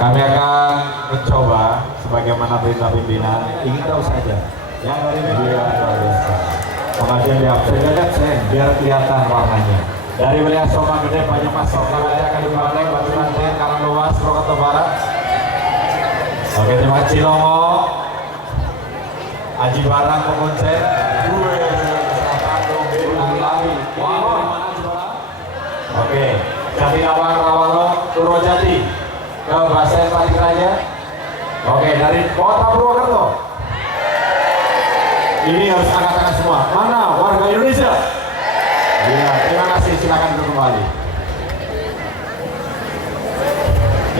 Kami akan mencoba sebagaimana perintah pimpinan, ingin tahu saja yang dari media luar biasa. Kemudian di absen biar kelihatan warnanya. Dari wilayah Soma Gede, Banyak Masuk, Karaya, Kalimantan, Batu Rantai, Karangluas, Purwokerto Barat. Oke, terima kasih Cilongo, Aji Barang, Pemuncen. Oke, Jatinawang, Rawalong, Purwojati. Ke Basen Paling Raja. Oke, dari Kota Purwokerto. Ini harus angkat tangan semua. Mana warga Indonesia? Iya, terima kasih. Silakan duduk kembali.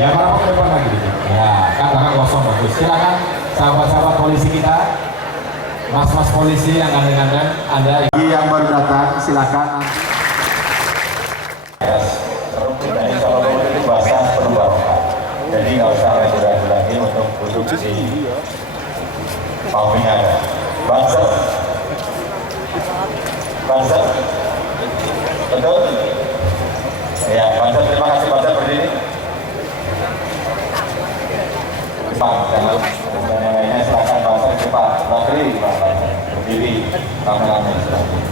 Ya, para ke depan lagi. Ya, kan tangan kosong bagus. Silakan sahabat-sahabat polisi kita, mas-mas polisi yang ganteng-ganteng, Anda yang baru datang, silakan. Jadi nggak usah ragu-ragu lagi untuk duduk di panggung ada. Bangsa, betul? Ya, bangsa terima kasih bangsa berdiri. Pak, jangan yang lainnya silakan bangsa cepat. Bakri, berdiri, kameramen silakan.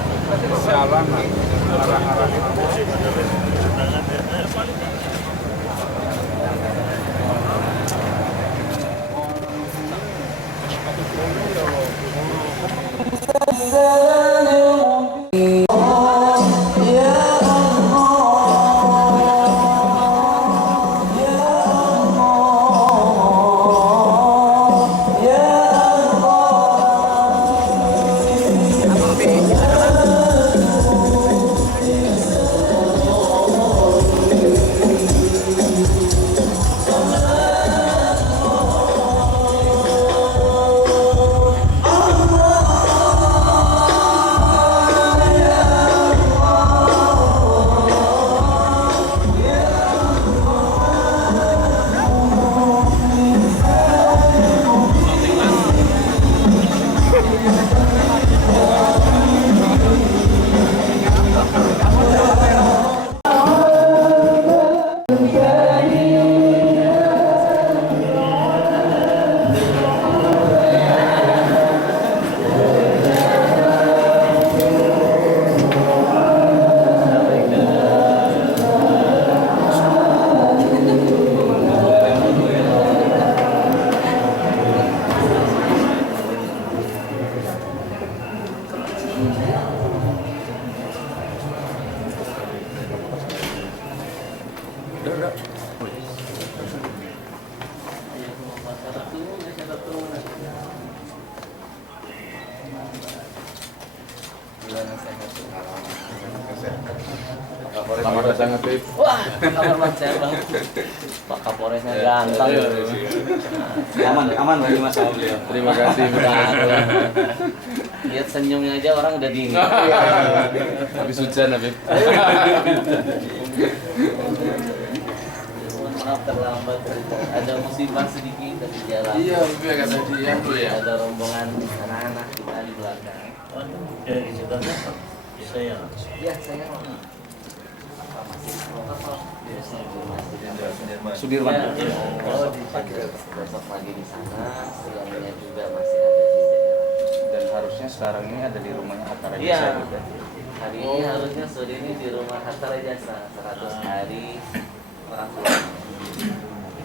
Selamat datang Aktif. Wah, kabar sehat banget. Pak Kapolresnya ganteng. Aman bagi Mas beliau. Terima kasih. Lihat senyumnya aja orang udah dingin. Habis hujan Aktif. Maaf terlambat, ada musibah sedikit dari jalan. Iya, lebih agak tadi yang tuh ya. Ada rombongan anak-anak kita di belakang. Dari Jakarta, saya. Iya, saya. Sudirman. Ya, besok pagi di sana, siangnya juga masih ada di daerah. Dan harusnya sekarang ini ada di rumahnya Hatta Rajasa. Iya. Hari ini harusnya sore ini di rumah Hatta Rajasa 100 hari orang tua.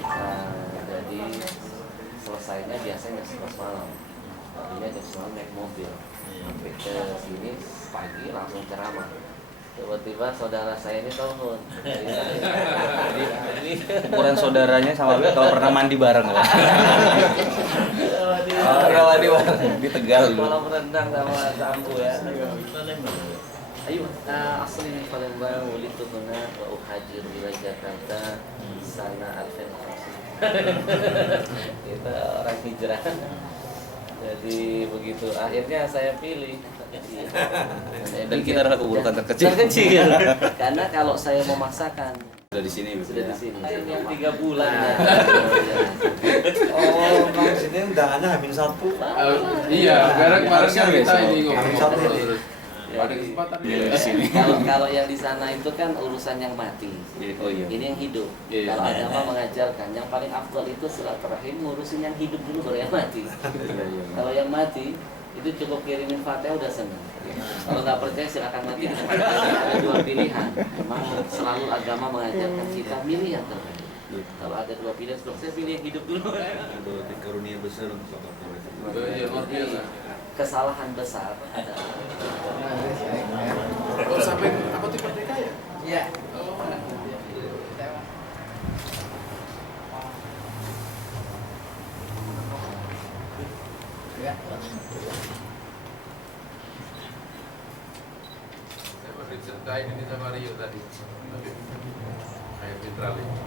Nah, jadi selesainya biasanya jam 11 malam. Tadinya jam 9 naik mobil. Sampai ke sini pagi langsung ceramah. Tiba-tiba saudara saya ini telepon. Jadi ukuran saudaranya sama gue kalau pernah mandi bareng loh. Pernah mandi bareng di Tegal dulu. kolam renang sama Sambu ya. Ayo, asli di Palembang, ulitu huna wa uhajir ila Jakarta sana adventasi. Kita orang hijrah. Jadi begitu akhirnya saya pilih Dan kita adalah keburukan terkecil. Karena kalau saya memaksakan Sudah di sini, sudah di sini yang 3 bulan ya. Oh, maksudnya undangannya H-1. Iya, karena kemarin kan kita ini Hari ngomong Sabtu. terus. Pada kesempatan Di sini. Kalau yang di sana itu kan urusan yang mati. Oh iya. Ini yang hidup. Iya. Kalau agama mengajarkan yang paling afdal itu silaturahim, ngurusin yang hidup dulu baru yang mati. Kalau yang mati itu cukup kirimin fatihah udah senang. Kalau nggak percaya silakan mati di tempat lain. Ada 2 pilihan. Memang selalu agama mengajarkan kita milih yang terbaik. Kalau ada 2 pilihan, saya pilih yang hidup dulu. Karunia besar untuk Bapak Kapolres. Iya, luar biasa. Kesalahan besar adalah Oh, sampai apa tuh merdeka ya? ya Saya baru ceritain ini sama Rio tadi. Kayak Fitral ini.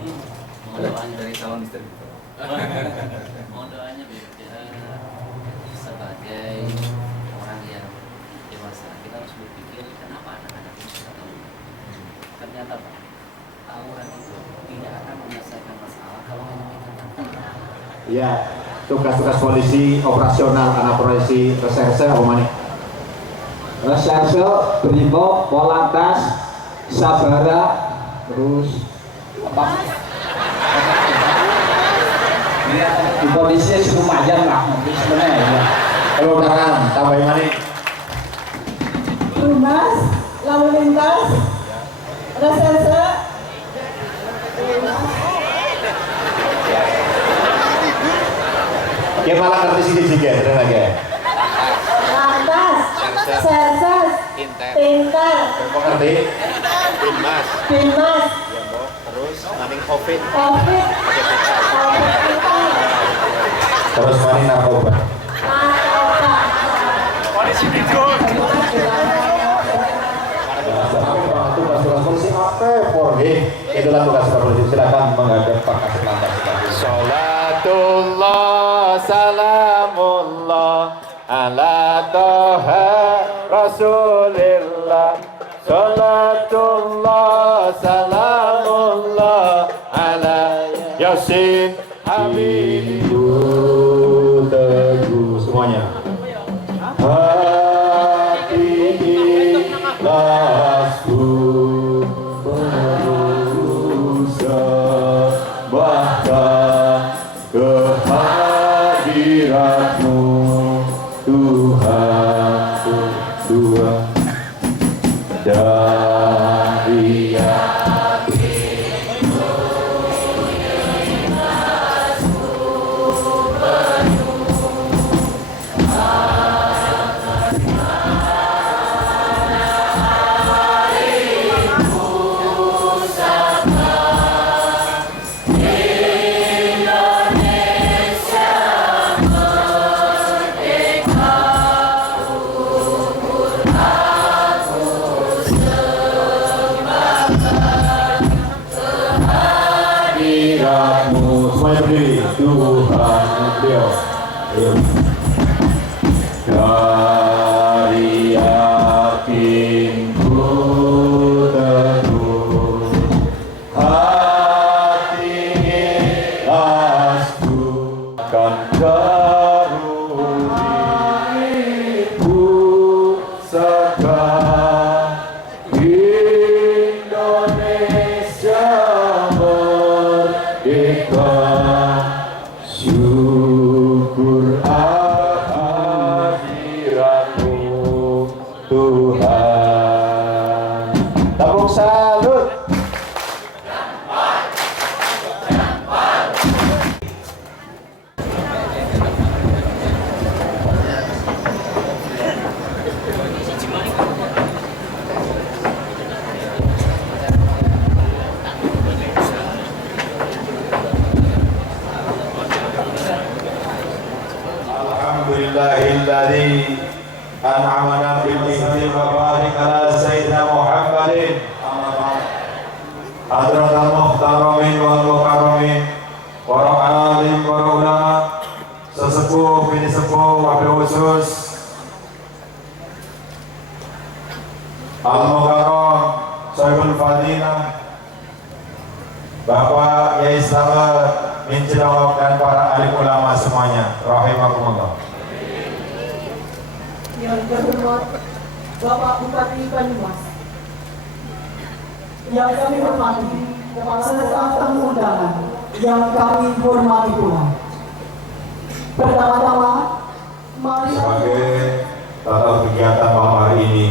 mohon doanya Dari calon distributor. mohon doanya sebagai orang yang dewasa kita harus berpikir kenapa anak-anak itu suka tawuran. Ternyata Pak, tawuran itu tidak akan menyelesaikan masalah kalau hanya kita tawuran. Ya, tugas-tugas polisi operasional anak polisi reserse apa mana? Reserse, Brimob, Polantas, Sabara, terus apa? Di polisi lumayan lah, mungkin sebenarnya ya. Kalau undangan tambahin mana? Humas, lalu lintas, reserse, Dia malah ngerti sini juga, terus lagi. lantas, serses, pintar, Kok ngerti? bimas, Terus maning COVID. covid, pintar, Terus mana narkoba? narkoba. Tugas-tugas polisi apa? Polri. Itulah tugas polisi. Silakan menghadap Pak Kasih Lantas. Salatullah salamullah ala toha rasulillah. Salatullah salamullah ala yasin habibu teguh semuanya. Hati ikhlasku berusaha bahkan kehadiratmu Tuhanku Tuhan dari hadiratmu semuanya berdiri Tuhan beliau dari yakinku teguh hati ikhlasku kan karuniamu sekarang Indonesia merdeka syukur hadiratmu Tuhan. Tepuk salut. Alhamdulillahilladzi an'amana bil ihsani wa barik ala sayyidina Muhammadin hadratal muhtaramin wal mukarramin para alim para ulama sesepuh bini sepuh wabil khusus Al-Mukarram Sohibul Fadilah Bapak Yai Slamet bin Cilawak dan para alim ulama semuanya, rahimakumullah. Yang terhormat Bapak Bupati Banyumas, yang kami hormati serta tamu undangan yang kami hormati pula. Pertama-tama, mari Sebagai tata kegiatan malam hari ini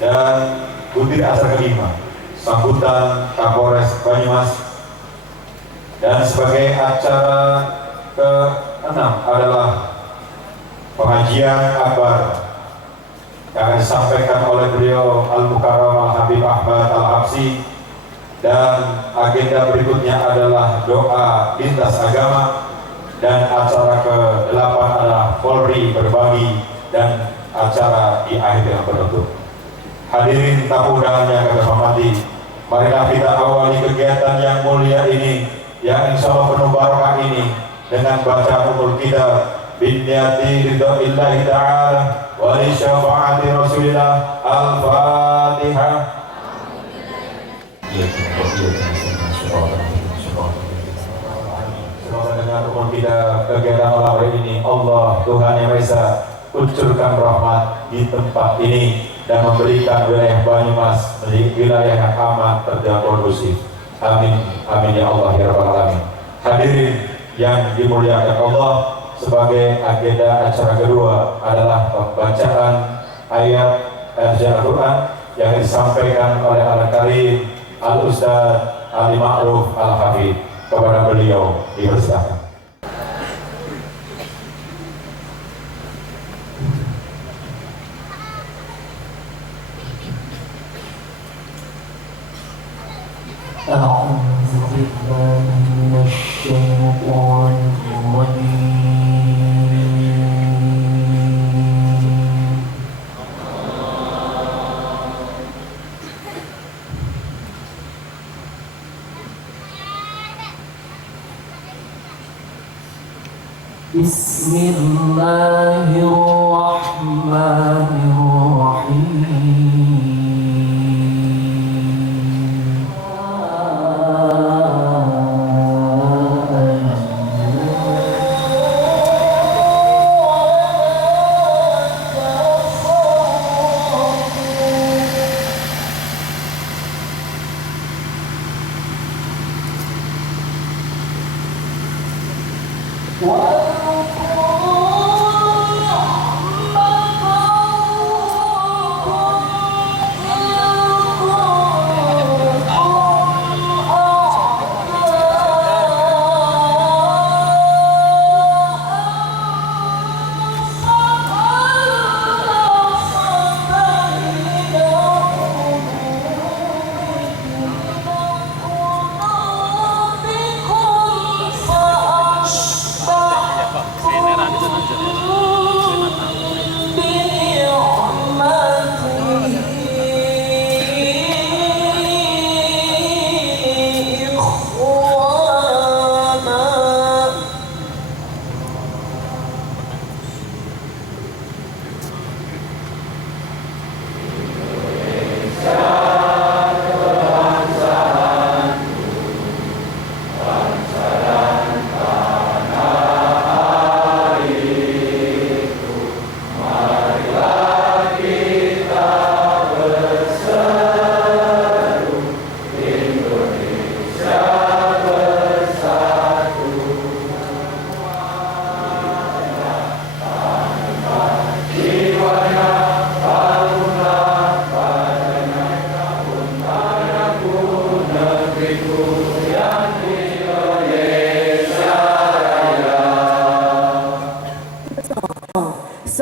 dan butir acara kelima sambutan Kapolres Banyumas, dan sebagai acara ke-6 adalah pengajian akbar yang akan disampaikan oleh beliau Al-Mukarram Al-Habib Ahmad Al-Habsyi, dan agenda berikutnya adalah doa lintas agama, dan acara ke-8 adalah Polri berbagi, dan acara di akhir yang penutup. Hadirin tamu undangan yang kami hormati, marilah kita awali kegiatan yang mulia ini, yang insya Allah penuh barokah ini, dengan baca umur kita binyati ridho'illahi ta'ala wa li syafa'ati rasulillah. Al-Fatihah. Semoga dengan umur kita kegiatan malam hari ini, Allah Tuhan Yang Maha Esa kucurkan rahmat di tempat ini dan memberikan wilayah Banyumas menjadi wilayah yang aman, terjaga, kondusif. Amin, amin ya Allah ya Rabbal Alamin. Hadirin yang dimuliakan Allah, sebagai agenda acara kedua adalah pembacaan ayat Al-Quran yang disampaikan oleh Al-Karim Al-Ustaz Ali Ma'ruf Al-Hafidh. Kepada beliau dipersilakan. أعوذ بالله من الشيطان الرجيم بسم الله الرحمن الرحيم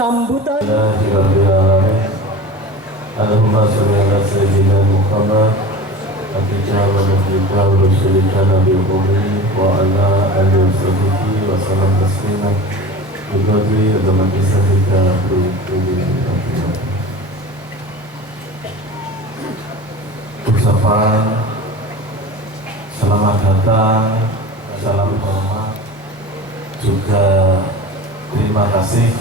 sambutan Allahumma sholli ala sayyidina Muhammad Abdika wa nabiyika wa rasulika nabil ummi wa ala alihi wa sahbihi wa salam taslima Bukati agama kisah kita ucapan selamat datang, salam hormat, juga terima kasih.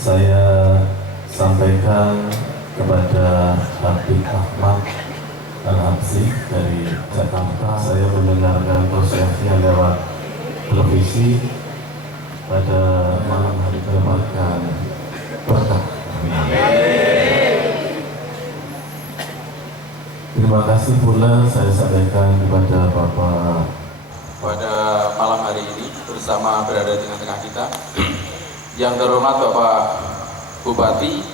Saya sampaikan kepada Habib Ahmad Al-Habsi dari Jakarta. Saya mendengarkan prosesnya lewat televisi pada malam hari mendapatkan berkah. Terima kasih pula saya sampaikan kepada Bapak Pada malam hari ini bersama berada di tengah-tengah kita yang terhormat Bapak Bupati,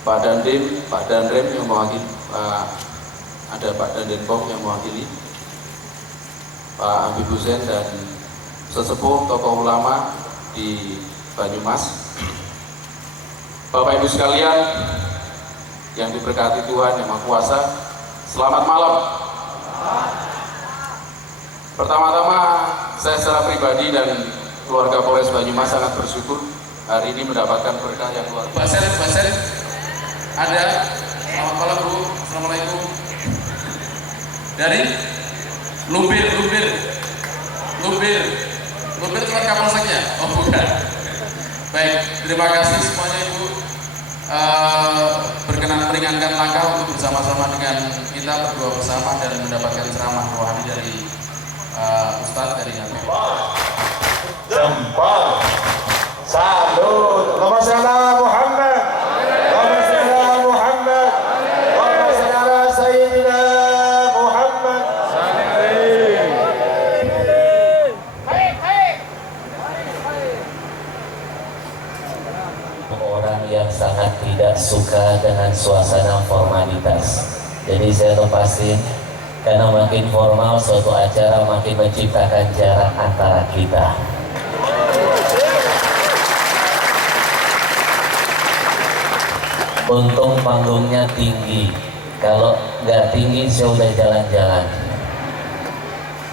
Pak Dandim, Pak Danrem yang mewakili, ada Pak Dandenpom yang mewakili, Pak Habib Hussein dan sesepuh tokoh ulama di Banyumas, Bapak Ibu sekalian yang diberkati Tuhan Yang Maha Kuasa, selamat malam. Pertama-tama saya secara pribadi dan keluarga Polres Banyumas sangat bersyukur hari ini mendapatkan berkah yang luar biasa. Basen, ada. Selamat malam Bu, assalamualaikum. Dari Lumbir teman Kapolseknya? Oh bukan. Baik, terima kasih semuanya Ibu. Berkenan meringankan langkah untuk bersama-sama dengan kita berdua bersama dan mendapatkan ceramah rohani dari Ustadz dari Nabi. Jempol, salut, Allahumma shalli ala Muhammad, Allahumma shalli ala Muhammad, Allahumma shalli ala Sayyidina Muhammad. Orang yang sangat tidak suka dengan suasana formalitas. Jadi saya lepasin, karena makin formal suatu acara makin menciptakan jarak antara kita. Untung panggungnya tinggi, kalau nggak tinggi saya udah jalan-jalan.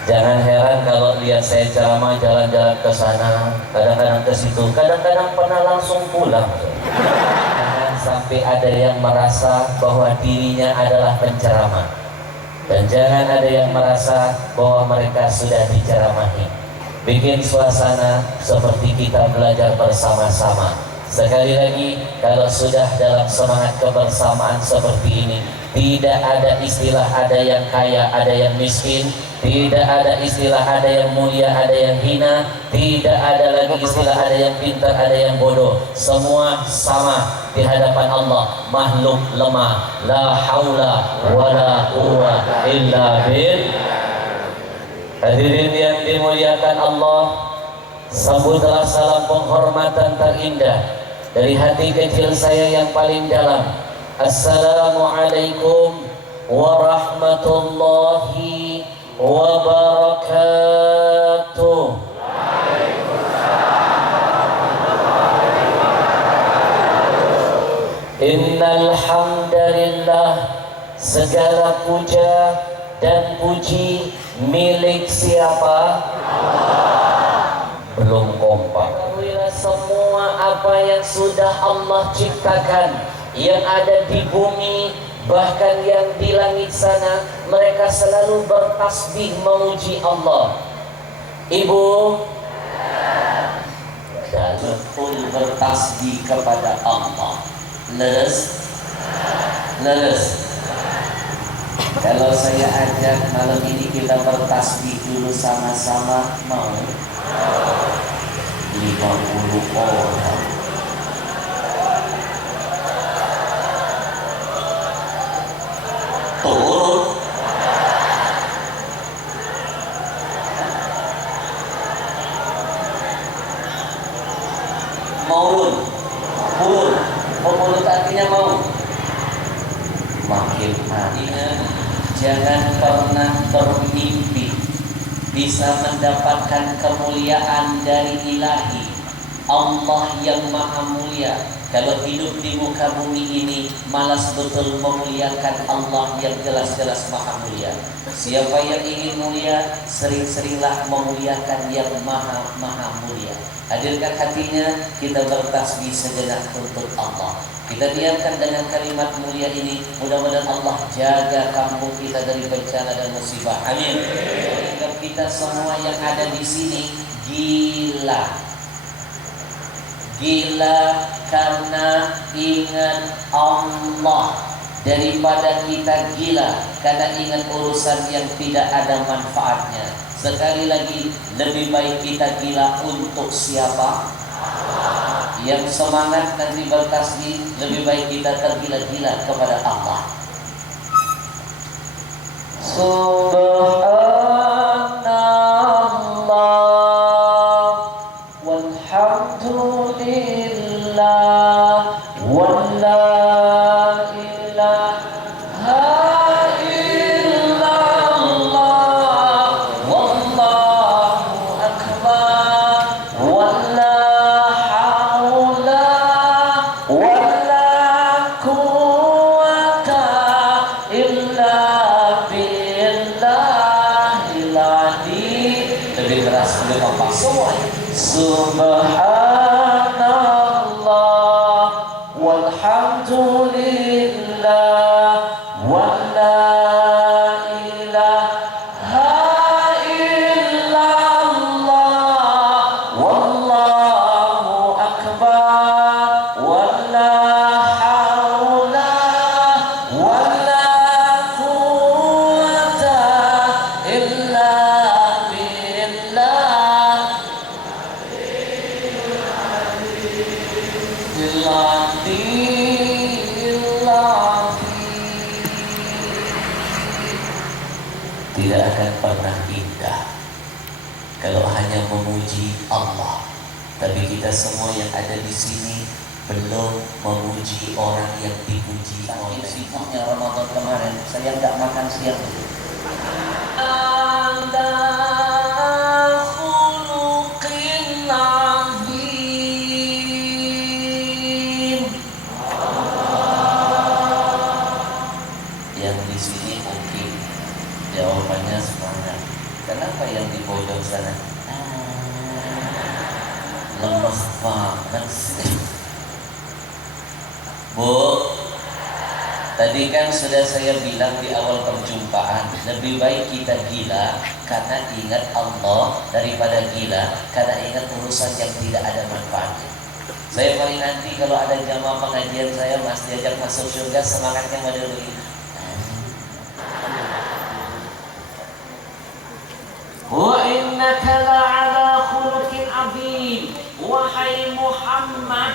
Jangan heran kalau lihat saya ceramah jalan-jalan ke sana, kadang-kadang ke situ, kadang-kadang pernah langsung pulang. Jangan sampai ada yang merasa bahwa dirinya adalah penceramah. Dan jangan ada yang merasa bahwa mereka sudah diceramahi. Bikin suasana seperti kita belajar bersama-sama. Sekali lagi, kalau sudah dalam semangat kebersamaan seperti ini, tidak ada istilah ada yang kaya, ada yang miskin, tidak ada istilah ada yang mulia, ada yang hina, tidak ada lagi istilah ada yang pintar, ada yang bodoh. Semua sama di hadapan Allah, makhluk lemah, la haula wala quwwata illa billah. Hadirin yang dimuliakan Allah, sambutlah salam penghormatan terindah dari hati kecil saya yang paling dalam. Assalamualaikum warahmatullahi wabarakatuh. Innal hamdalillah, segala puja dan puji milik siapa? Allah. Belum kompak. Ketahuilah semua apa yang sudah Allah ciptakan, yang ada di bumi, bahkan yang di langit sana, mereka selalu bertasbih memuji Allah. Ibu dan pun bertasbih kepada Allah. Leres. Kalau saya ajak malam ini kita bertasbih dulu sama-sama, mau? 50 orang. Turun. Maurun. Purun artinya mau. Makin harinya jangan pernah bermimpi bisa mendapatkan kemuliaan dari Ilahi Allah yang maha mulia. Kalau hidup di muka bumi ini malas betul memuliakan Allah yang jelas-jelas maha mulia. Siapa yang ingin mulia, sering-seringlah memuliakan yang maha mulia. Hadirkan hatinya, kita bertasbih sejenak untuk Allah. Kita niatkan dengan kalimat mulia ini, mudah-mudahan Allah jaga kampung kita dari bencana dan musibah. Amin. Sehingga kita semua yang ada di sini gila gila karena ingat Allah, daripada kita gila karena ingat urusan yang tidak ada manfaatnya. Sekali lagi, lebih baik kita gila untuk siapa? Yang semangat nanti bertasbih, lebih baik kita tergila-gila kepada Allah. Subhanallah walhamdulillah wala ilaha illallah wallahu akbar wala haula wala quwwata illa billahil adzim. Lebih keras, lebih kompak semua. Subhanallah walhamdulillah wala ilaha illallah wallahu akbar wala haula wala quwwata illa billah. Tidak akan pernah indah kalau hanya memuji Allah. Tapi kita semua yang ada di sini belum memuji orang yang dipuji oleh sibuknya Ramadan kemarin, saya nggak makan siang. Anda khuluqin azim. Yang di sini mungkin jawabannya semangat. Kenapa yang di pojok sana? Lemes banget sih. Bu, tadi kan sudah saya bilang di awal perjumpaan, lebih baik kita gila karena ingat Allah daripada gila karena ingat urusan yang tidak ada manfaatnya. Saya paling nanti kalau ada jamaah pengajian saya mas diajak masuk surga, semangatnya model begini. Wa innaka la'ala khuluqin azim. Wahai Muhammad,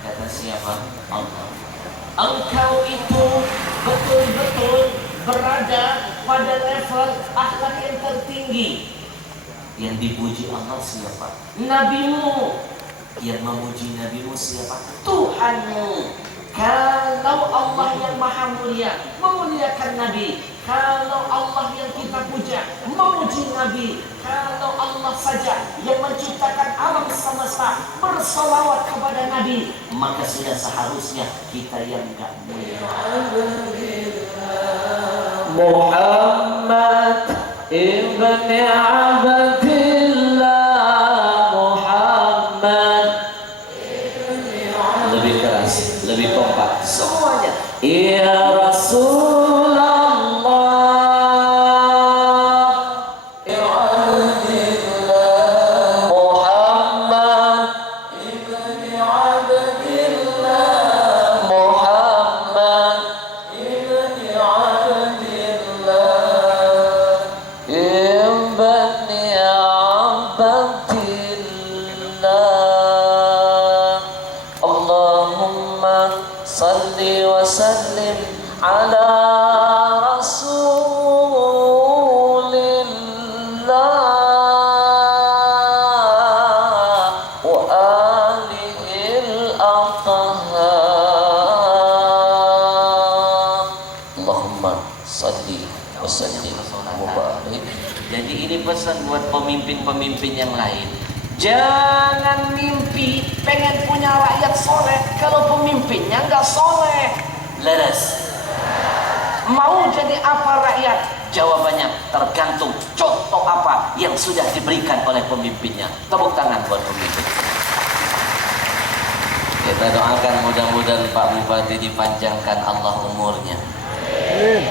kata siapa? Allah. Engkau itu betul-betul berada pada level akhlak yang tertinggi. Yang dipuji Allah siapa? Nabimu. Yang memuji nabimu siapa? Tuhanmu. Kalau Allah yang maha mulia memuliakan Nabi, kalau Allah yang kita puja memuji Nabi, kalau Allah saja yang menciptakan alam semesta bersolawat kepada Nabi, maka sudah seharusnya kita yang enggak mulia. Muhammad ibn Abdillah, Muhammad. Lebih keras, lebih kompak semuanya. Ya Rasulullah, ya Abdillah, Muhammad ibn Abdillah, Muhammad ibn Abdillah, ibn Abdillah. Allahumma salli wa sallim ala Rasulillah wa alihil athhar. Allahumma salli wa sallim wa barik. Jadi ini pesan buat pemimpin-pemimpin yang lain. Jangan mimpi pengen punya rakyat soleh kalau pemimpinnya nggak soleh. Leres. Mau jadi apa rakyat? Jawabannya tergantung contoh apa yang sudah diberikan oleh pemimpinnya. Tepuk tangan buat pemimpin. Kita doakan mudah-mudahan Pak Bupati dipanjangkan Allah umurnya,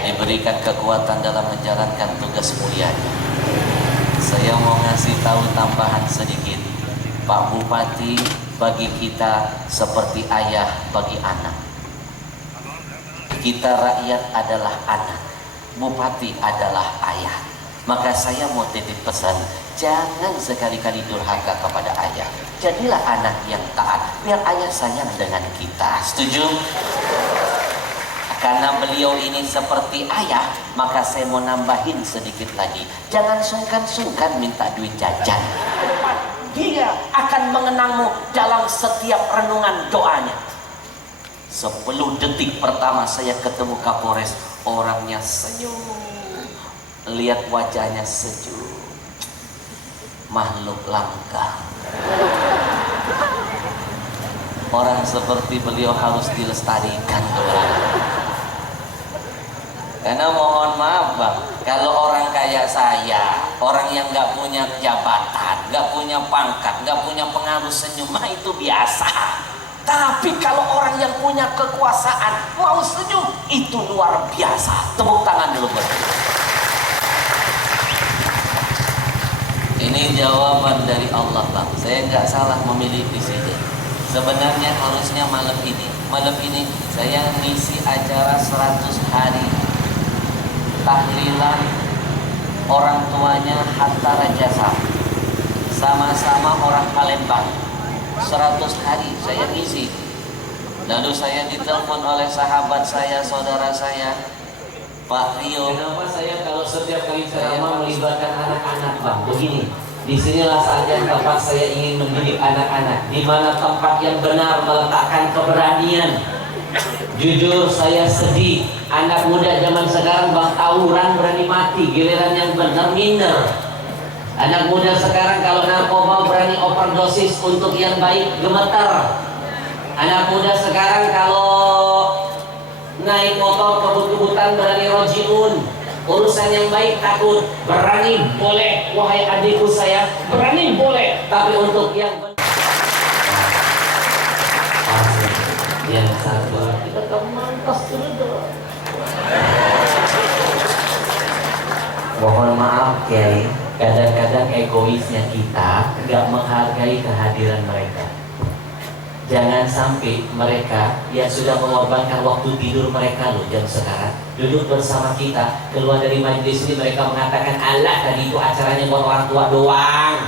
diberikan kekuatan dalam menjalankan tugas mulianya. Saya mau ngasih tahu tambahan sedikit. Pak Bupati bagi kita seperti ayah bagi anak. Kita rakyat adalah anak, bupati adalah ayah. Maka saya mau titip pesan, jangan sekali-kali durhaka kepada ayah. Jadilah anak yang taat, biar ayah sayang dengan kita. Setuju? Karena beliau ini seperti ayah, maka saya mau nambahin sedikit lagi. Jangan sungkan-sungkan minta duit jajan. Dia akan mengenangmu dalam setiap renungan doanya. 10 detik pertama saya ketemu Kapolres, orangnya senyum. Lihat wajahnya sejuk. Makhluk langka. Orang seperti beliau harus dilestarikan. Karena mohon maaf bang, kalau orang kayak saya, orang yang nggak punya jabatan, nggak punya pangkat, nggak punya pengaruh senyum, mah itu biasa. Tapi kalau orang yang punya kekuasaan mau senyum, itu luar biasa. Tepuk tangan dulu bang. Ini jawaban dari Allah bang. Saya nggak salah memilih di sini. Sebenarnya harusnya malam ini saya ngisi acara 100 hari tahlilan orang tuanya Hatta Rajasa, sama-sama orang Palembang. 100 hari saya ngisi. Lalu saya ditelepon oleh sahabat saya, saudara saya, Pak Rio. Kenapa saya kalau setiap kali ceramah melibatkan anak-anak bang? Begini, disinilah saatnya tempat saya ingin mendidik anak-anak. Di mana tempat yang benar meletakkan keberanian. Jujur saya sedih, anak muda zaman sekarang bang tawuran berani mati, giliran yang benar minder. Anak muda sekarang kalau narkoba berani overdosis, untuk yang baik gemetar. Anak muda sekarang kalau naik motor kebut-kebutan berani rojiun, urusan yang baik takut. Berani boleh, wahai adikku saya, berani boleh, tapi untuk yang yang satu kita kemantas dulu. Mohon maaf Kiai, kadang-kadang egoisnya kita nggak menghargai kehadiran mereka. Jangan sampai mereka yang sudah mengorbankan waktu tidur mereka loh jam sekarang duduk bersama kita, keluar dari majelis ini mereka mengatakan, alah tadi itu acaranya buat orang tua doang.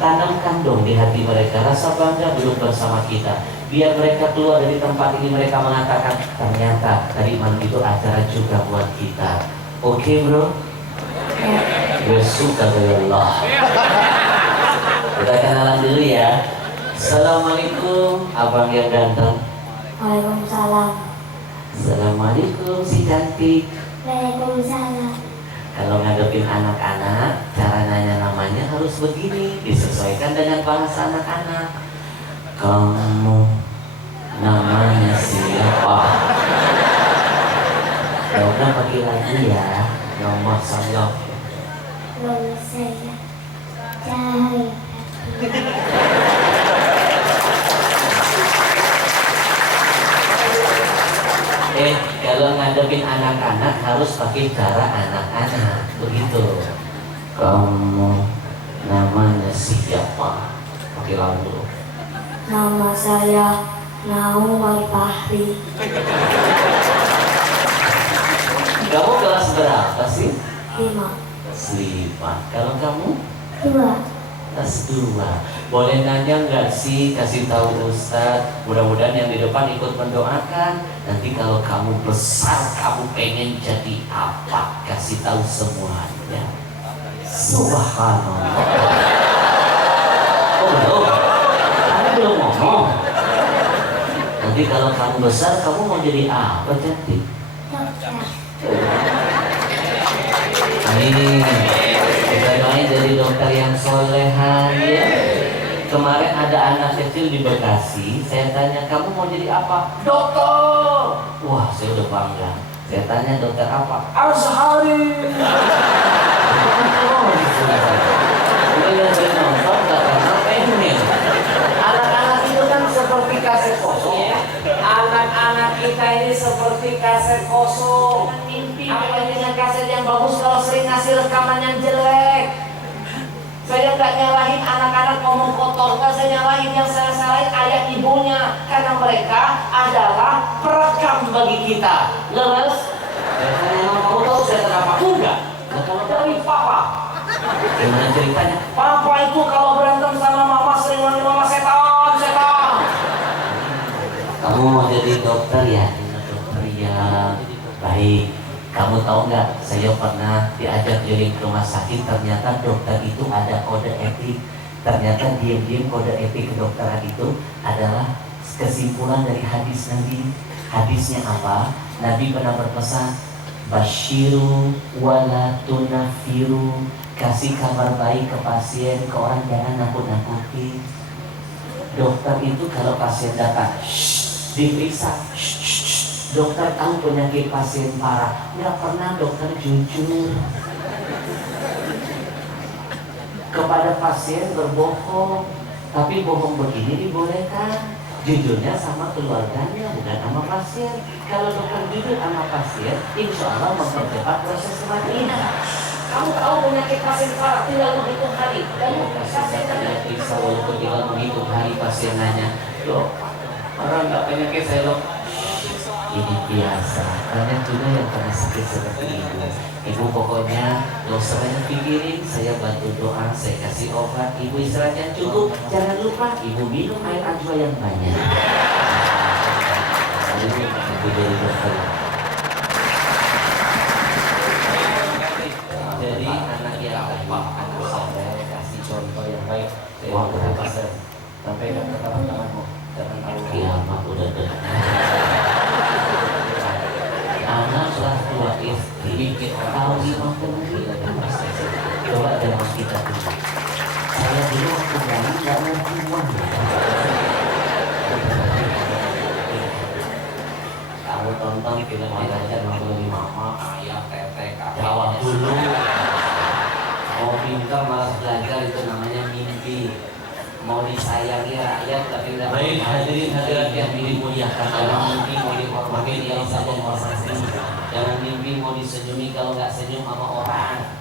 Tanamkan dong di hati mereka rasa bangga duduk bersama kita, biar mereka keluar dari tempat ini mereka mengatakan, ternyata tadi malam itu acara juga buat kita. Oke bro? Gue suka dengan Allah. Kita kenalan dulu ya. Assalamualaikum abang yang ganteng. Waalaikumsalam. Assalamualaikum si cantik. Waalaikumsalam. Kalau ngadepin anak-anak, cara nanya namanya harus begini, disesuaikan dengan bahasa anak-anak. Kamu namanya siapa? Jawabnya pakai lagi ya. Nama saya. Nama saya Cahaya. Kalau ngadepin anak-anak harus pakai cara anak-anak, begitu. Kamu namanya siapa? Pakai lalu. Nama saya Naum Al-Fahri. Kamu kelas berapa sih? 5. Kelas 5. Kalau kamu? 2. Kelas 2. Boleh nanya nggak sih, kasih tahu Ustadz, mudah-mudahan yang di depan ikut mendoakan. Nanti kalau kamu besar, kamu pengen jadi apa, kasih tahu semuanya. Subhanallah. Oh belum? Anda belum ngomong. Nanti kalau kamu besar, kamu mau jadi apa, cantik? Amin. Kita doain jadi dokter yang solehan ya. Kemarin ada anak kecil di Bekasi, saya tanya, kamu mau jadi apa? Dokter. Wah, saya udah bangga. Saya tanya, dokter apa? Azhari. Ini yang saya nonton gak pernah pengen. Anak-anak itu kan seperti kaset kosong ya. Anak-anak kita ini seperti kaset kosong. Apa dengan kaset yang bagus kalau sering ngasih rekaman yang jelek? Saya nggak nyalahin anak-anak ngomong kotor, nggak saya nyalahin. Yang saya salahin ayah ibunya, karena mereka adalah perekam bagi kita. Leres? Kamu tahu saya kenapa? Enggak. Kalau dari papa. Gimana ceritanya? Papa itu kalau berantem sama mama sering manggil mama setan, setan. Kamu mau jadi dokter ya? Dokter ya. Baik. Kamu tahu nggak? Saya pernah diajak keliling ke rumah sakit. Ternyata dokter itu ada kode etik. Ternyata diam-diam kode etik kedokteran itu adalah kesimpulan dari hadis Nabi. Hadisnya apa? Nabi pernah berpesan, basyiru wala tunafiru, kasih kabar baik ke pasien, ke orang jangan nakut-nakuti. Dokter itu kalau pasien datang, diperiksa, dokter tahu penyakit pasien parah, nggak pernah dokter jujur kepada pasien, berbohong. Tapi bohong begini dibolehkan, jujurnya sama keluarganya, bukan sama pasien. Kalau dokter jujur sama pasien, insya Allah mempercepat proses kematian. Kamu tahu penyakit pasien parah, tinggal menghitung hari. Kamu pasien tidak bisa walaupun tinggal menghitung hari. Pasien nanya, dok, orang nggak penyakit saya dok. Ini biasa, banyak juga yang pernah sakit seperti ibu. Ibu pokoknya dosernya pikirin, saya bantu doa, saya kasih obat. Ibu istirahatnya cukup, jangan lupa ibu minum air ajwa yang banyak. Ibu dari dokter. Jadi anak yang baik, anak saya kasih contoh yang baik. Wah berapa sen? Sampai ke teman-temanmu, jangan tahu kiamat udah dekat. Anak kelas 2 SD tahun 50 coba zaman kita dulu. Saya dulu waktu bayi nggak ngerti uang. Kamu tonton film aja nonton mama, ayah, teteh, kakek. Jawab dulu. Mau pintar malas belajar itu namanya mimpi. Mau disayangi rakyat tapi tidak. Baik hadirin hadirat yang dimuliakan, jangan mimpi mau dihormati kalau satu orang. Jangan mimpi mau disenyumi kalau nggak senyum sama orang.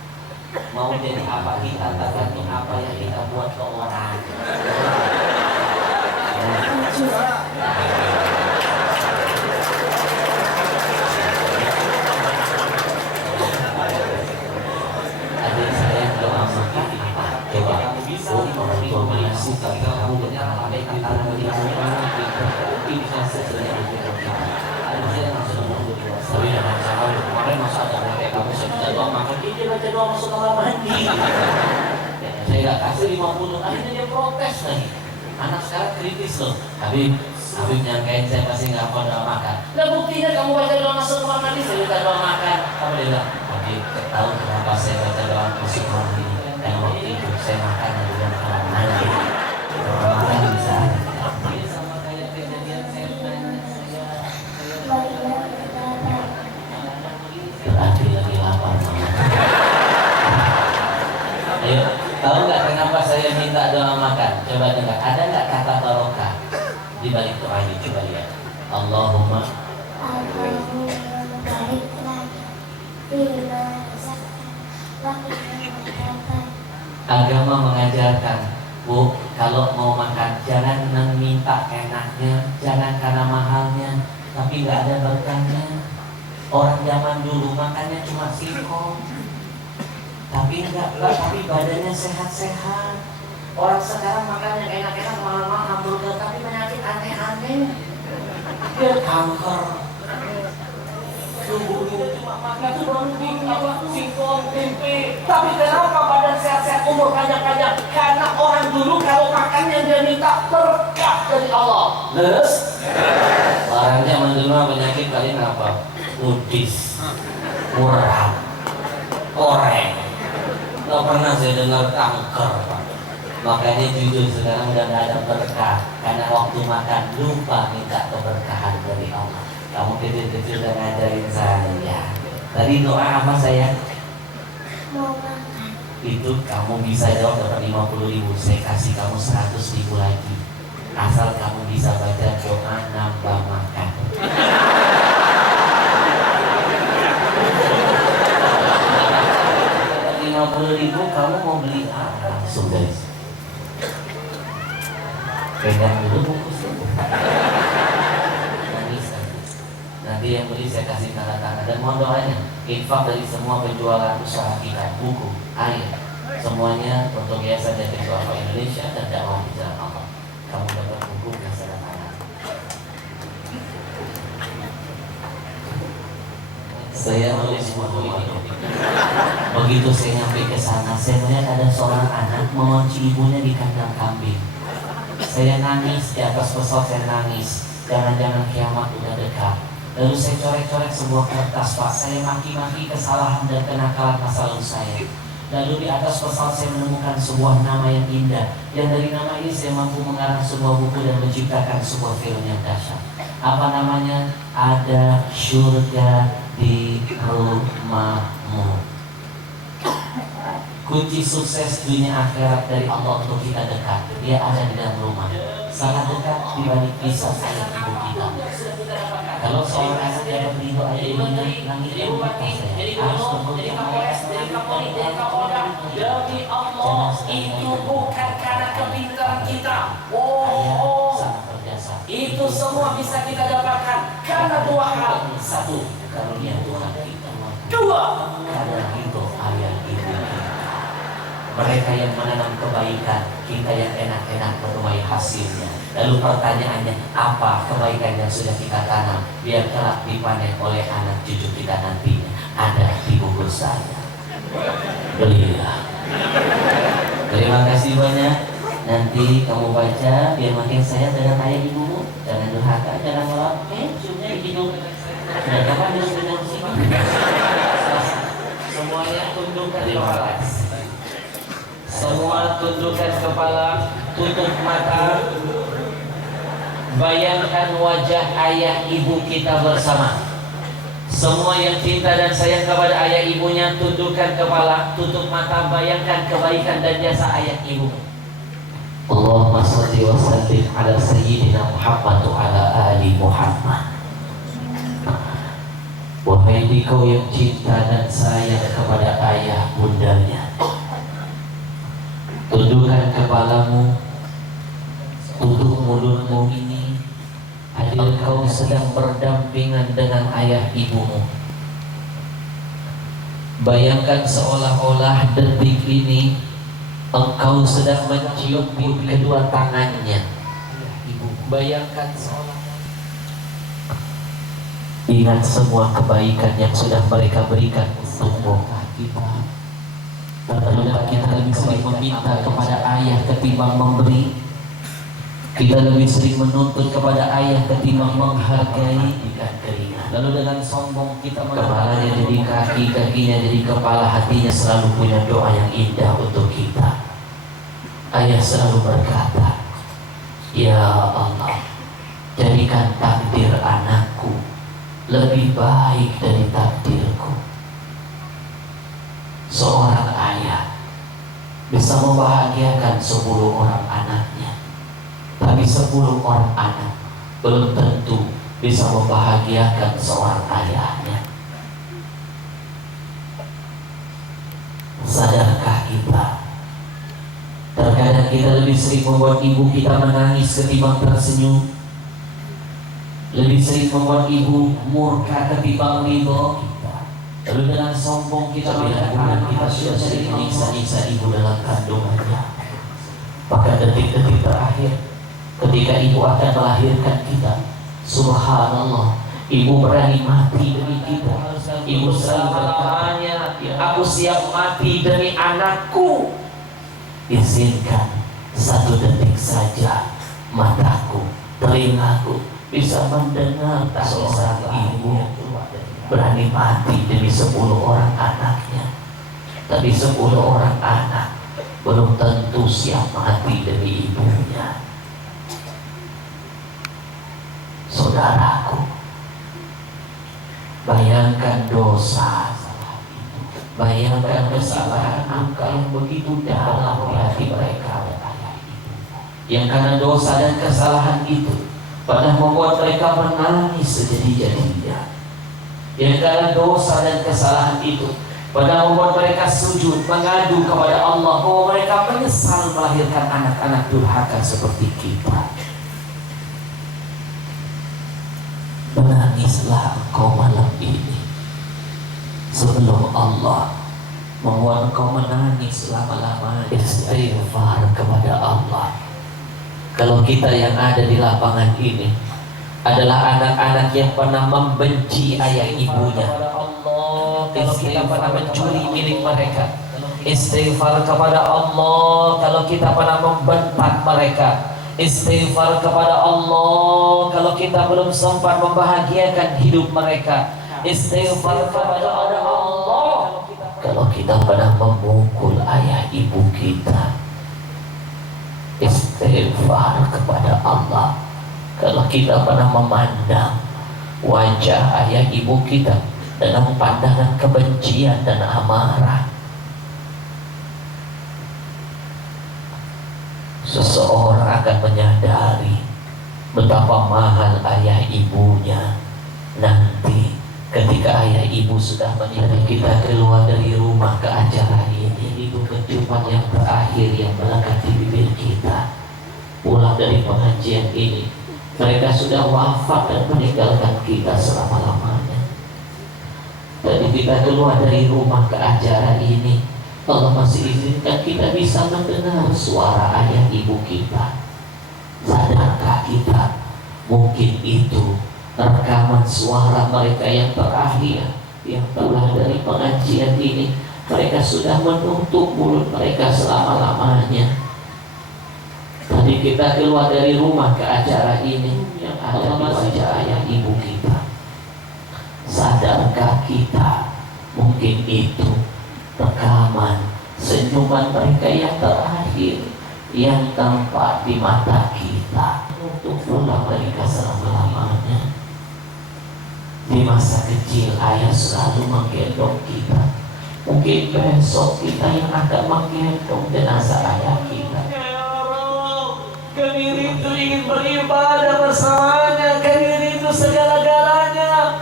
Mau jadi apa kita tergantung apa yang kita buat ke orang. Adik saya doa makan apa? Coba kamu bisa orang tua mengasih kamu benar ada kata nanti bisa sesuai dengan kita. Ada saya langsung menunggu puasa. Tapi jangan salah kemarin masa ada kayak kamu saya doa makan ini baca doa masuk kamar mandi. Saya nggak kasih 50, akhirnya dia protes lagi. Anak sekarang kritis loh. Habib nyangkain saya pasti nggak mau doa makan. Nah buktinya kamu baca doa masuk kamar mandi, saya minta doa makan. Kamu dia bilang, Habib tahu kenapa saya baca doa masuk kamar mandi? Dan waktu itu saya makan di dalam kamar mandi. Makan bisa. Sama kayak kejadian saya tanya saya berarti lagi lapar mama. Ayo, tahu nggak kenapa saya minta doa makan? Coba dengar, ada nggak kata barokah di balik doa ini? Coba lihat. Allahumma agama mengajarkan, Bu, kalau mau makan jangan meminta enaknya, jangan karena mahalnya, tapi nggak ada berkahnya. Orang zaman dulu makannya cuma singkong, tapi tapi badannya sehat-sehat. Orang sekarang makan yang enak-enak mahal-mahal hamburger, tapi penyakit aneh-aneh. Dia kanker. Tubuhnya cuma makan tuh singkong, tempe. Tapi kenapa badan sehat-sehat, umur panjang-panjang? Karena orang dulu kalau makan yang dia minta berkah dari Allah. Terus? Orangnya menerima penyakit paling apa? Udis, urat, koreng. Gak pernah saya dengar kanker. Makanya jujur sekarang udah gak ada berkah, karena waktu makan lupa minta keberkahan dari Allah. Kamu kecil-kecil udah ngajarin saya. Tadi doa apa saya? Mau makan. Itu kamu bisa jawab dapat 50.000. Saya kasih kamu 100.000 lagi. Asal kamu bisa baca doa nambah makan. 50.000 kamu mau beli apa? langsung dari sini. Pegang dulu bungkusnya. Nanti yang beli saya kasih tanda tangan dan mohon doanya infak dari semua penjualan usaha kita, buku, air, semuanya untuk Yayasan Yatim Duafa Indonesia dan dakwah di jalan Allah. Kamu dapat buku dan tanda tangan. Saya nulis buku ini. Begitu saya nyampe ke sana, saya melihat ada seorang anak mengunci ibunya di kandang kambing. Saya nangis di atas pesawat, saya nangis. Jangan-jangan kiamat udah dekat. Lalu saya coret-coret sebuah kertas, Pak. Saya maki-maki kesalahan dan kenakalan masa lalu saya. Lalu di atas pesawat saya menemukan sebuah nama yang indah. Yang dari nama ini saya mampu mengarang sebuah buku dan menciptakan sebuah film yang dahsyat. Apa namanya? Ada Surga di Rumahmu. Kunci sukses dunia akhirat dari Allah untuk kita dekat. Dia ada di dalam rumah. Sangat dekat dibanding kisah sayang ibu kita. Kalau seorang anak dapat ridho ayah ibunya, langit itu atas saya. Harus Jadi Kapolres, jadi Kapolri, jadi Kapolda. Demi Allah, itu bukan karena kepintaran kita. Oh, itu semua bisa kita dapatkan karena dua hal. Satu, karunia Tuhan kita. Dua, karena ridho ayah ibu kita. Mereka yang menanam kebaikan, kita yang enak-enak menuai hasilnya. Lalu pertanyaannya, apa kebaikan yang sudah kita tanam biar kelak dipanen oleh anak cucu kita nantinya? Ada di buku saya. Belilah. Terima kasih banyak. Nanti kamu baca biar makin sayang dengan ayah ibumu. Jangan durhaka, jangan nolak. Ciumnya di hidung. Dan kapan dia sudah sini? Semuanya tundukkan kepala. Semua tundukkan kepala, tutup mata. Bayangkan wajah ayah ibu kita bersama. Semua yang cinta dan sayang kepada ayah ibunya, tundukkan kepala, tutup mata. Bayangkan kebaikan dan jasa ayah ibu. Allahumma shalli wa sallim ala sayyidina Muhammad wa ala ali Muhammad. Wahai engkau yang cinta dan sayang kepada ayah bundanya, tundukkan kepalamu, tutup mulutmu ini. Hadir kau sedang berdampingan dengan ayah ibumu. Bayangkan seolah-olah detik ini engkau sedang mencium kedua tangannya. Bayangkan seolah. Ingat semua kebaikan yang sudah mereka berikan untukmu. Lalu kita lebih sering meminta kepada ayah ketimbang memberi. Kita lebih sering menuntut kepada ayah ketimbang menghargai. Lalu dengan sombong kita kepalanya jadi kaki, kakinya jadi kepala, hatinya selalu punya doa yang indah untuk kita. Ayah selalu berkata, ya Allah, jadikan takdir anakku lebih baik dari takdirku. Seorang ayah bisa membahagiakan 10 orang anaknya, tapi 10 orang anak belum tentu bisa membahagiakan seorang ayahnya. Sadarkah kita? Terkadang kita lebih sering membuat ibu kita menangis ketimbang tersenyum, lebih sering membuat ibu murka ketimbang ridho. Lalu dengan sombong kita melihat kita sudah sering menyiksa-nyiksa ibu dalam kandungannya. Bahkan detik-detik terakhir ketika ibu akan melahirkan kita, subhanallah, ibu berani mati demi kita. Ibu selalu bertanya, aku siap mati demi anakku. Izinkan 1 detik saja mataku, telingaku bisa mendengar seorang ibu berani mati demi 10 orang anaknya. Tapi 10 orang anak belum tentu siap mati demi ibunya. Saudaraku, bayangkan dosa, bayangkan kesalahan angka yang begitu dalam di hati mereka, yang karena dosa dan kesalahan itu pernah membuat mereka menangis sejadi-jadinya. Yang karena dosa dan kesalahan itu pada membuat mereka sujud mengadu kepada Allah bahwa mereka menyesal melahirkan anak-anak durhaka seperti kita. Menangislah engkau malam ini sebelum Allah membuat engkau menangis selama-lamanya. Istighfar kepada Allah. Kalau kita yang ada di lapangan ini adalah anak-anak yang pernah membenci ayah ibunya, kalau kita pernah mencuri milik mereka, istighfar kepada Allah. Kalau kita pernah membentak mereka, istighfar kepada Allah. Kalau kita belum sempat membahagiakan hidup mereka, istighfar kepada Allah. Kalau kita pernah memukul ayah ibu kita, istighfar kepada Allah. Kalau kita pernah memandang wajah ayah ibu kita dengan pandangan kebencian dan amarah, seseorang akan menyadari betapa mahal ayah ibunya nanti ketika ayah ibu sudah meninggal. Kita keluar dari rumah ke acara ini, itu kecupan yang terakhir yang melekat di bibir kita. Pulang dari pengajian ini, mereka sudah wafat dan meninggalkan kita selama-lamanya. Tadi kita keluar dari rumah ke acara ini, Allah masih izinkan kita bisa mendengar suara ayah ibu kita. Sadarkah kita mungkin itu rekaman suara mereka yang terakhir yang pulang dari pengajian ini? Mereka sudah menutup mulut mereka selama-lamanya. Tadi kita keluar dari rumah ke acara ini, yang ada di wajah ayah ibu kita. Sadarkah kita mungkin itu rekaman senyuman mereka yang terakhir yang tampak di mata kita untuk pulang mereka selama-lamanya. Di masa kecil ayah selalu menggendong kita. Mungkin besok kita yang akan menggendong jenazah ayah kita. Kami rindu ingin beribadah bersamanya. Kami rindu segala-galanya.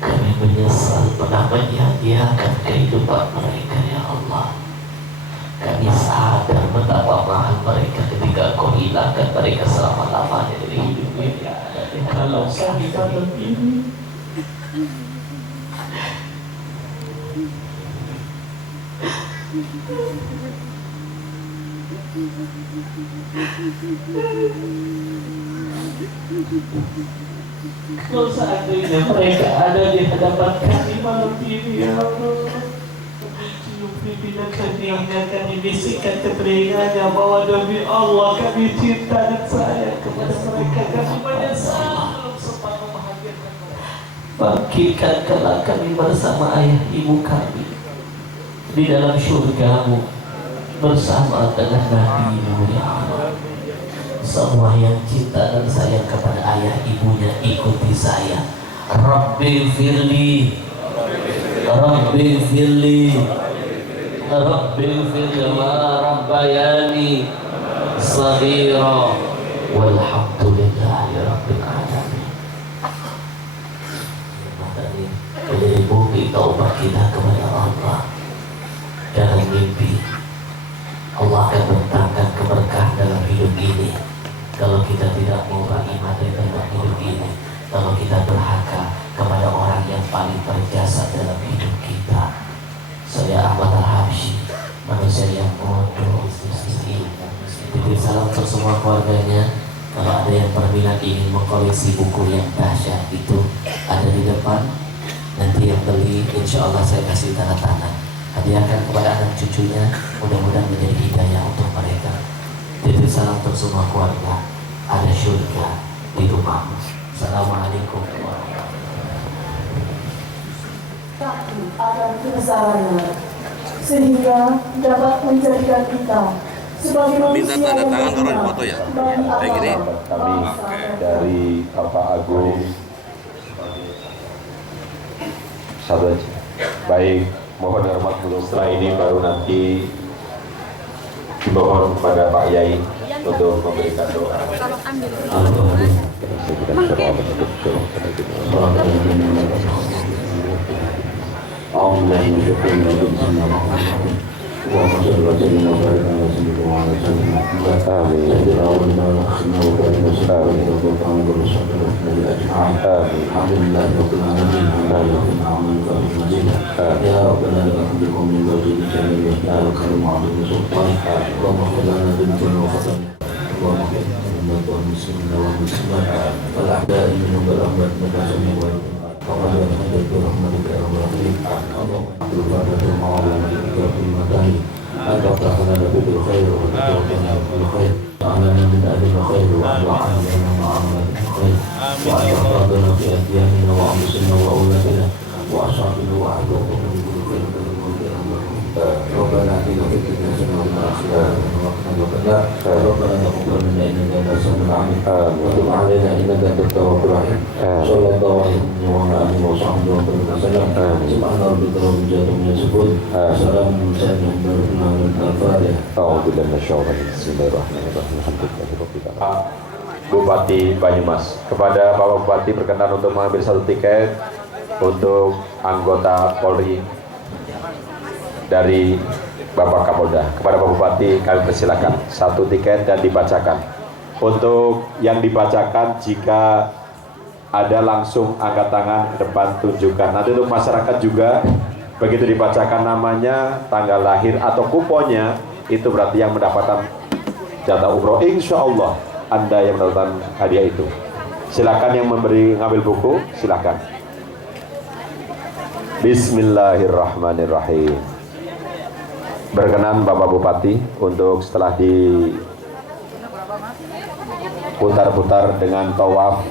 Kami menyesal pernah menyia-nyiakan kehidupan mereka, ya Allah. Kami sadar betapa mahal mereka ketika Kau hilangkan mereka selama-lamanya dari hidup ini. Kalau kita lebih kalau seandainya mereka ada di hadapan kami malam ini, ya Allah, kami cium pipi dan keningnya, kami bisikkan ke telinganya bahwa demi Allah kami cinta dan sayang kepada mereka. Kami menyesal belum sempat membahagiakan mereka. Bangkitkan kelak kami bersama ayah ibu kami di dalam syurga-Mu bersama dengan Nabi-Mu, ya Allah. Semua yang cinta dan sayang kepada ayah ibunya ikuti saya. Rabbi firli, Rabbi firli, Rabbi firli ma rabbayani saghira walhamdulillahi rabbil alamin. Meliputi taubat kita kepada Allah. Dalam mimpi Allah akan bentangkan keberkahan dalam hidup ini. Kalau kita tidak mau beriman dalam hidup ini, kalau kita durhaka kepada orang yang paling berjasa dalam hidup kita. Saya Ahmad Al-Habsyi, manusia yang bodoh, miskin. Titip salam untuk semua keluarganya. Kalau ada yang berminat ingin mengkoleksi buku yang dahsyat itu, ada di depan. Nanti yang beli, insya Allah saya kasih tanda tangan. Hadiahkan kepada anak cucunya, mudah-mudahan menjadi hidayah untuk mereka. Titip salam untuk semua keluarga. Ada syurga di rumahmu. Assalamualaikum warahmatullahi wabarakatuh. Akan kebesarannya, sehingga dapat menjadikan kita sebagai manusia minta tanda yang tangan kalau berguna foto ya. bagi Kayak gini. Kami dari Bapak Agung. Satu aja. Baik, mohon hormat dulu. Setelah ini baru nanti dimohon kepada Pak Yai untuk memberikan doa. Bupati Banyumas. Kepada Bapak Bupati berkenan untuk mengambil satu tiket untuk anggota Polri dari Bapak Kapolda. Kepada Bapak Bupati kami persilakan satu tiket dan dibacakan. Untuk yang dibacakan, jika ada langsung angkat tangan ke depan tunjukkan. Nanti untuk masyarakat juga begitu dibacakan namanya, tanggal lahir atau kuponnya, itu berarti yang mendapatkan jatah umroh. Insya Allah Anda yang mendapatkan hadiah itu. Silakan yang ngambil buku, silakan. Bismillahirrahmanirrahim. Berkenan Bapak Bupati untuk setelah diputar-putar dengan tawaf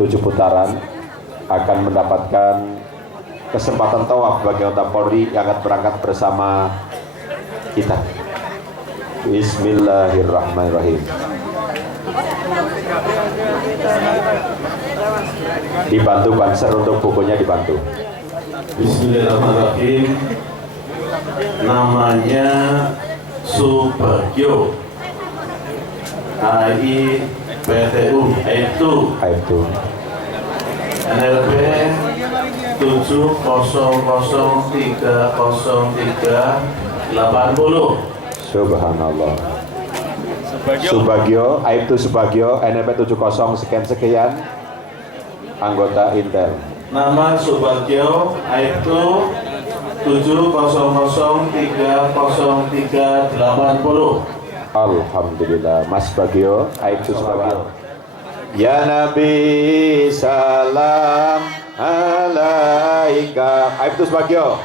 7 putaran akan mendapatkan kesempatan tawaf bagi anggota Polri yang akan berangkat bersama kita. Bismillahirrahmanirrahim. Dibantu Banser untuk bukunya, dibantu. Bismillahirrahmanirrahim. Namanya Subagio, AIPTU, Aibtu NLP 700300380. Subhanallah. Subagio, Aibtu Subagio, NLP 70 sekian anggota Intel. Nama Subagio, Aibtu 700300380. Alhamdulillah, Mas Bagio, Aibtu Subagio. Ya Nabi salam alaika, Aibtu Subagio.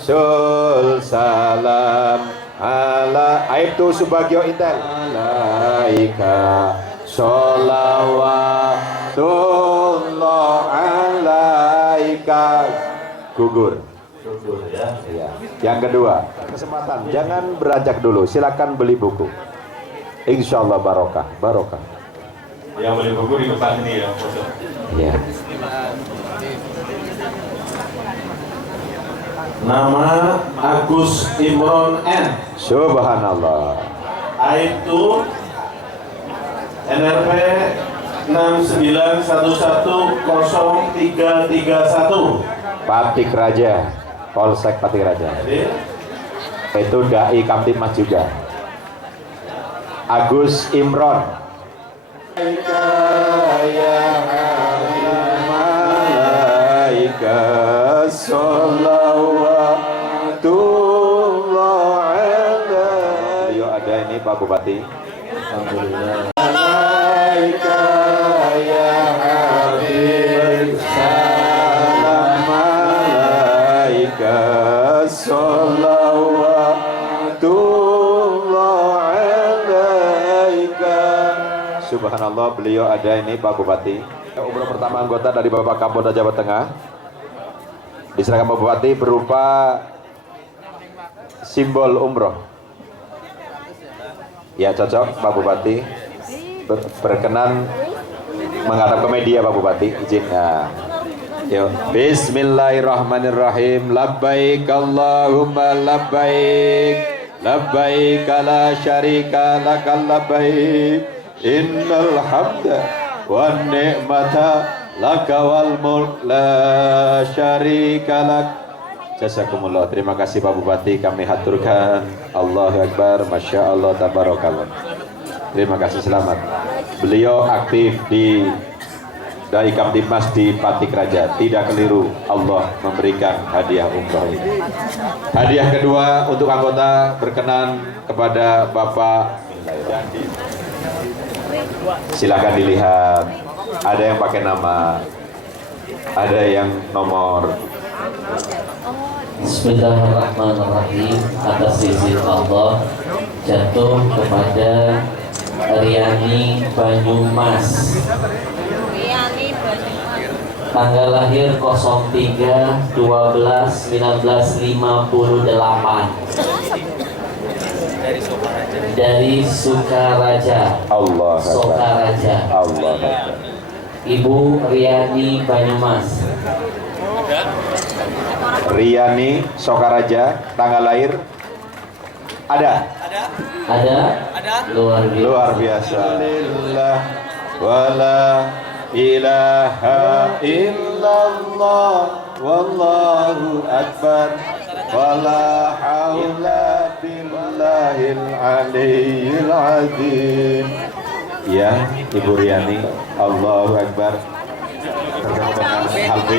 Sul salam ala, Aibtu Subagio Intel. Alaika sholawatullah alaika. Gugur. Ya. Ya. Yang kedua, kesempatan, jangan beranjak dulu, silakan beli buku. Insya Allah barokah, barokah. Yang beli buku di depan ini ya, foto. Ya. Nama Agus Imron N. Subhanallah. Aibtu NRP 69110331. Patik Raja, Polsek Patik Raja. Itu Dai Kamtipmas juga. Agus Imron. Malaika sholawatullah ala. Yuk ada ini Pak Bupati. Alhamdulillah. Malaika ya Habib salam malaika sholawatullah alaika. Subhanallah, beliau ada ini Pak Bupati. Umroh pertama anggota dari Bapak Kapolda Jawa Tengah diserahkan Pak Bupati berupa simbol umroh. Ya cocok Pak Bupati. Berkenan menghadap ke media Pak Bupati, izin. Nah, yuk. Bismillahirrahmanirrahim. Labbaik Allahumma labbaik, labbaik la syarika lakal labbaik, innal hamda wan ni'mata laka wal mulk la syarika lak Jazakumullah. Terima kasih Pak Bupati, kami haturkan. Allahu Akbar, Masya Allah, Tabarakallah. Terima kasih, selamat. Beliau aktif di Dai Kamtibmas di Patik Raja. Tidak keliru, Allah memberikan hadiah umroh ini. Hadiah kedua untuk anggota berkenan kepada Bapak. Silakan dilihat. Ada yang pakai nama, ada yang nomor. Bismillahirrahmanirrahim. Atas izin Allah jatuh kepada Riani Banyumas. Tanggal lahir 03/12/1958. Dari Sukaraja. Allah Sokaraja. Allah. Ibu Riani Banyumas. Riani Sokaraja, tanggal lahir ada? Luar biasa. Lillah wala ilaha illallah wallahu akbar wala haula billahil aliyyil azim. Ya, Ibu Riani, Allahu akbar. Tergantung dengan Habib,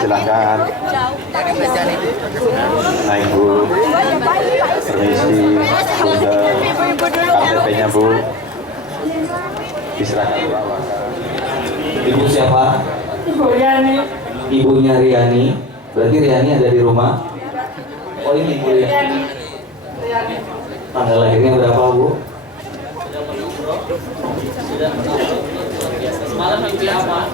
silakan. Naik Bu, permisi, Bunda, KTP-nya Bu, diserahkan dulu. Ibu siapa? Ibu Riani. Ibunya Riani. Berarti Riani ada di rumah. Oh, ini Ibu Riani. Tanggal lahirnya berapa Bu? Semalam mimpi apa?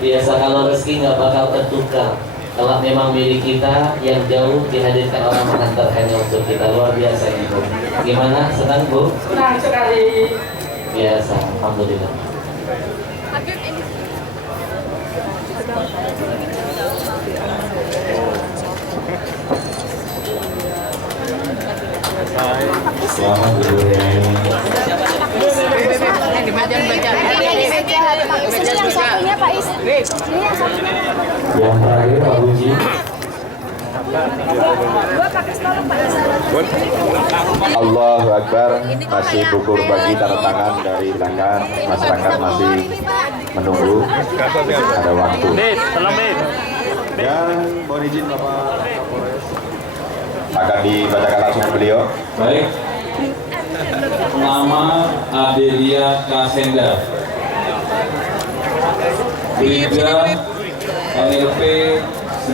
Biasa kalau rezeki nggak bakal tertukar. Kalau memang milik kita yang jauh dihadirkan orang mengantarkannya untuk kita, luar biasa ini Bu. Gimana? Senang Bu? Senang sekali. Biasa, alhamdulillah. Selamat Ibu Riani. Yang terakhir Pak Buji. Allahu Akbar. Masih buku bagi tanda tangan dari tangan. Masyarakat masih menunggu. Ada waktu. Dan mohon izin Bapak Kapolres akan dibacakan langsung beliau. Baik. Nama Adelia Kasenda. Bribda NLP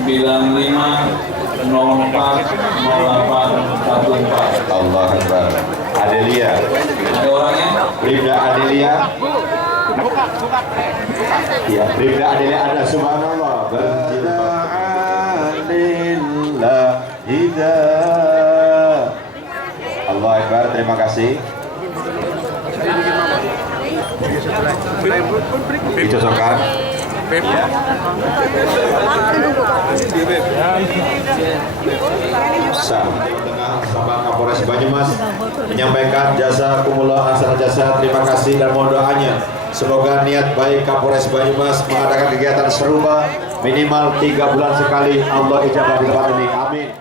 95040814. Allah Akbar. Adelia. Ada orangnya? Bribda Adelia. Ya, Bribda Adelia ada, subhanallah. Berjilbab. Allah Akbar, terima kasih. Dicocokkan. Ya. Bapak Kapolres Banyumas menyampaikan jasa kumula asal jasa, terima kasih dan mohon doanya. Semoga niat baik Kapolres Banyumas mengadakan kegiatan serupa minimal 3 bulan sekali Allah ijabah di tempat ini. Amin.